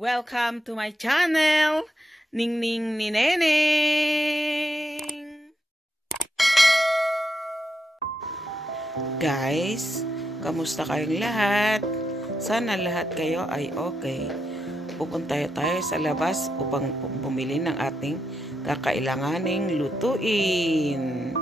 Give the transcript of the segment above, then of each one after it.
Welcome to my channel, Ningning ni Neneng. Guys, kamusta kayong lahat? Sana lahat kayo ay okay. Pupunta tayo sa labas upang bumili ng ating kakailanganing lutuin.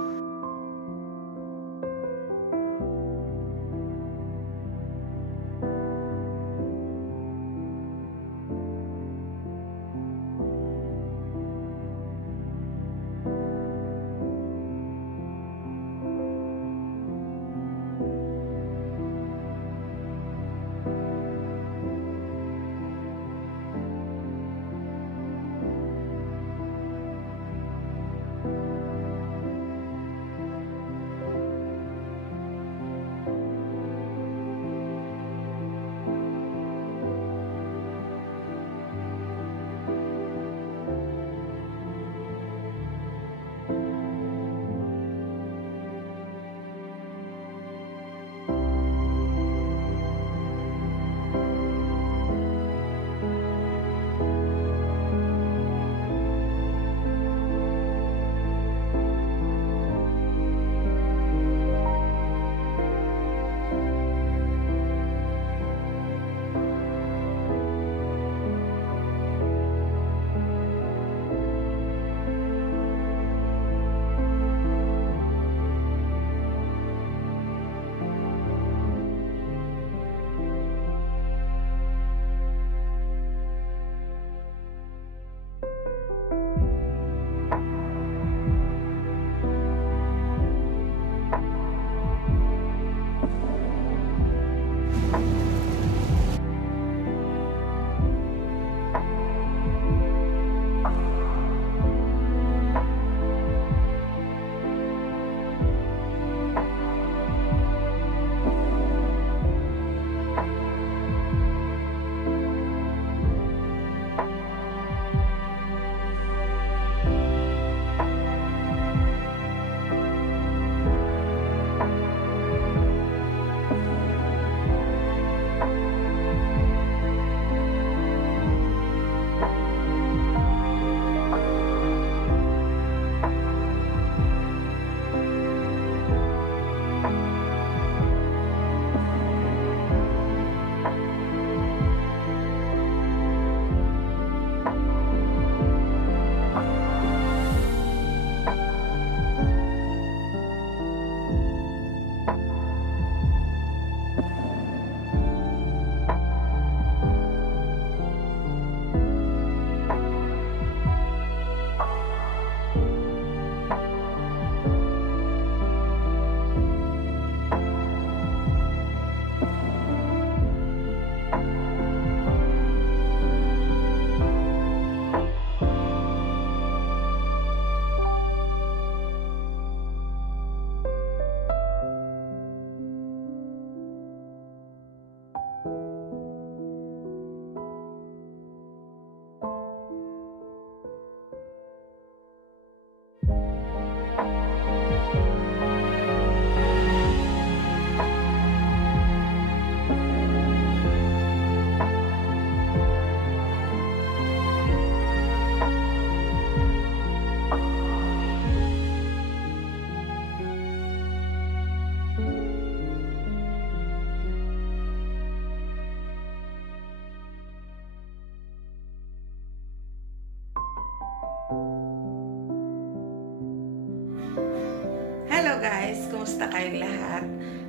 Hello guys, kumusta kayong lahat?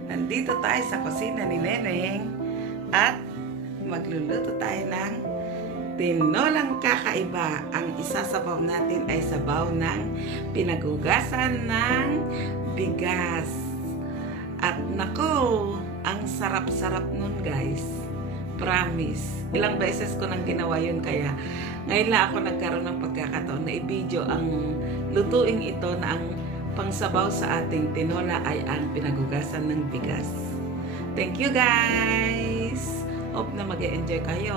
Nandito tayo sa kusina ni Neneng at magluluto tayo ng tinolang kakaiba. Ang isasabaw natin ay sabaw ng pinagugasan ng bigas. At nako, ang sarap-sarap nun guys. Promise. Ilang beses ko nang ginawa yun, kaya ngayon lang ako nagkaroon ng pagkakataon na i-video ang lutuing ito na ang pangsabaw sa ating tinola ay ang pinagugasan ng bigas. Thank you guys! Hope na mag-enjoy kayo!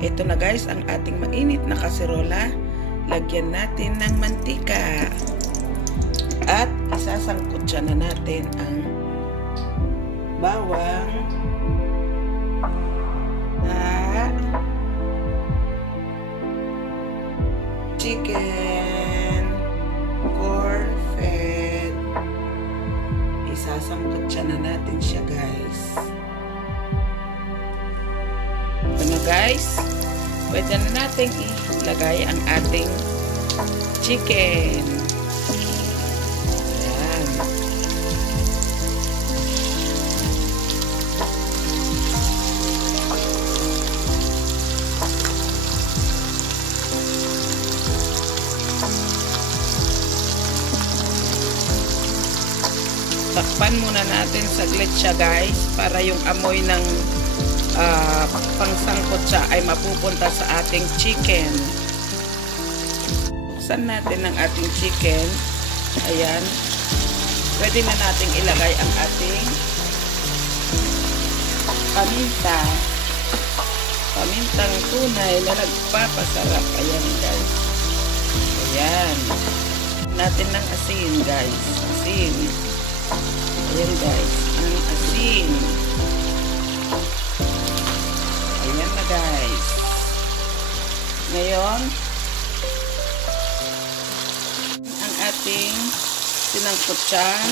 Ito na guys ang ating mainit na kaserola. Lagyan natin ng mantika. At isasangkot siya na natin ang bawang at chicken cornfed. Isasangkot siya na natin siya guys. Ito na guys, pwede na natin ilagay ang ating chicken. Ayan. Takpan muna natin saglit siya guys para yung amoy ng pangsangkot siya ay mapupunta sa ating chicken. Buksan natin ang ating chicken. Ayan. Pwede na nating ilagay ang ating paminta. Pamintang tunay na nagpapasarap. Ayan guys. Ayan. Natin ng asin guys. Asin. Ayan guys. Ang asin. Ayan na guys. Ngayon, ang ating sinangkutsang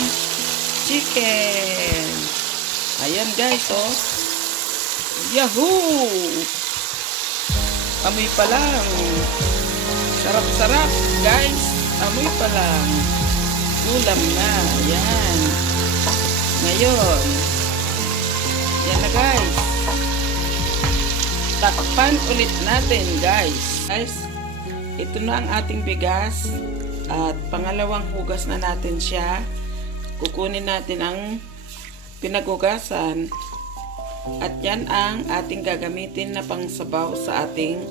chicken. Ayan guys, oh. Yahoo! Amoy pa lang. Sarap-sarap guys. Amoy pa lang. Ulam na. Ayan. Ngayon, yan na guys. Takpan ulit natin guys. Guys, ito na ang ating bigas. At pangalawang hugas na natin siya. Kukunin natin ang pinaghugasan. At yan ang ating gagamitin na pangsabaw sa ating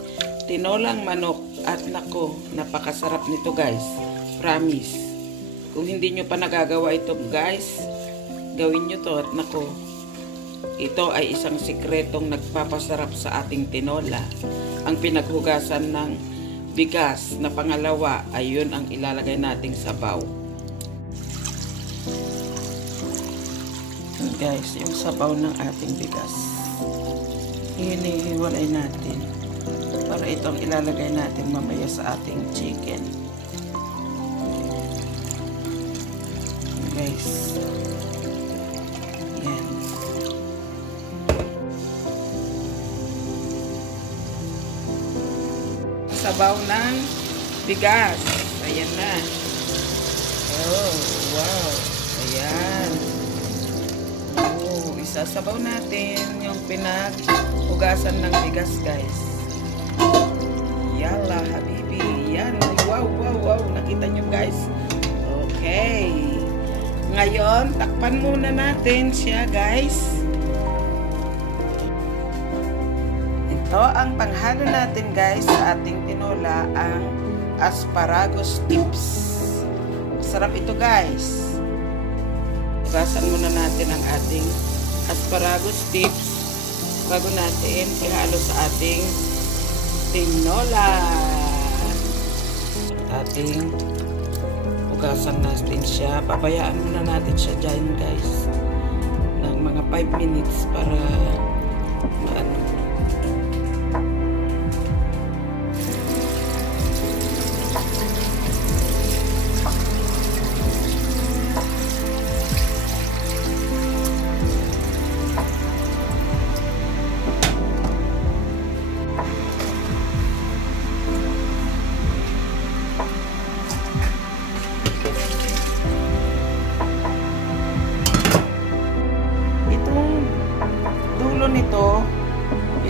tinolang manok. At nako, napakasarap nito guys. Promise. Kung hindi nyo pa nagagawa ito guys, gawin nyo to at nako. Ito ay isang sikretong nagpapasarap sa ating tinola. Ang pinaghugasan ng bigas na pangalawa ay yun ang ilalagay nating sabaw. Guys, yung sabaw ng ating bigas. Hinihiwalay natin para itong ilalagay natin mamaya sa ating chicken. Guys. Yan. Sabaw ng bigas. Ayan na. Oh, wow. Ayan. Oh, isasabaw natin yung pinaghugasan ng bigas, guys. Yalla, habibi. Yan. Wow, wow, wow. Nakita nyo, guys? Okay. Ngayon, takpan muna natin siya, guys. Ito ang panghalo natin guys sa ating tinola, ang asparagus tips. Sarap ito guys. Hugasan muna natin ang ating asparagus tips bago natin ihalo sa ating tinola. Ating hugasan natin siya. Pabayaan muna natin siya dyan guys ng mga 5 minutes para maano.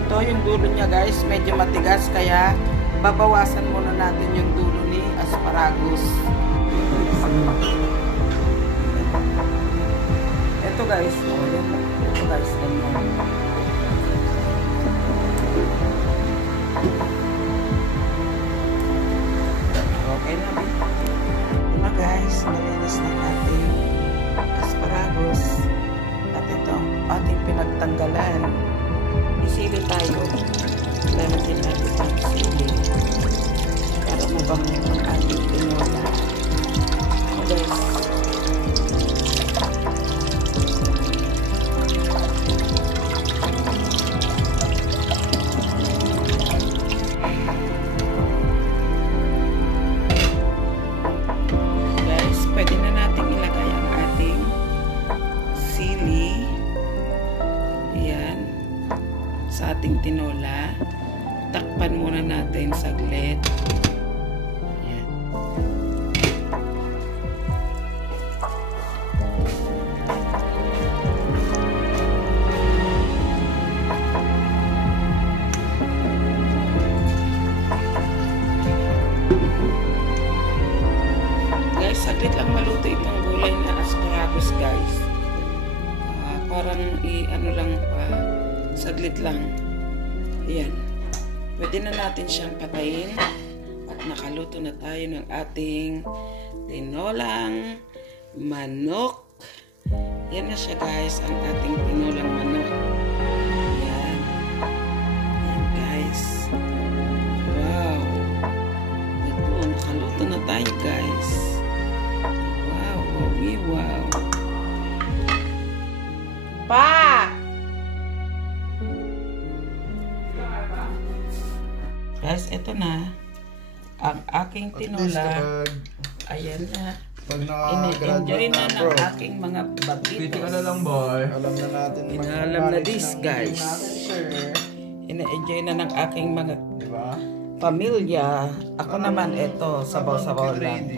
Ito yung dulo niya guys, medyo matigas kaya babawasan muna natin yung dulo ni asparagus. Ito guys, ito guys, ganyan. Okay na din. Ito na guys, nalinis na natin asparagus. At ito, ating pinagtanggalan. Isili tayo. Lalagyan sa ating tinola. Takpan muna natin saglit. Ayan. Guys, saglit lang maluto itong gulay na asparagus, guys. Parang ano lang pa, saglit lang. Ayan. Pwede na natin siyang patayin at nakaluto na tayo ng ating tinolang manok. Yan na siya, guys, ang ating tinolang manok. Ayan. Ayan, guys. Wow. Ito, nakaluto na tayo, guys. Wow, wow. Pa! Guys, ito na ang aking tinola. Ayan na. Enjoy na ng aking mga babitos. Piti ka na lang, boy. Alam na natin. Inalam na this, guys. Ina-enjoy na ng aking mga diba? pamilya. Ako naman ito, sabaw-sabaw lang.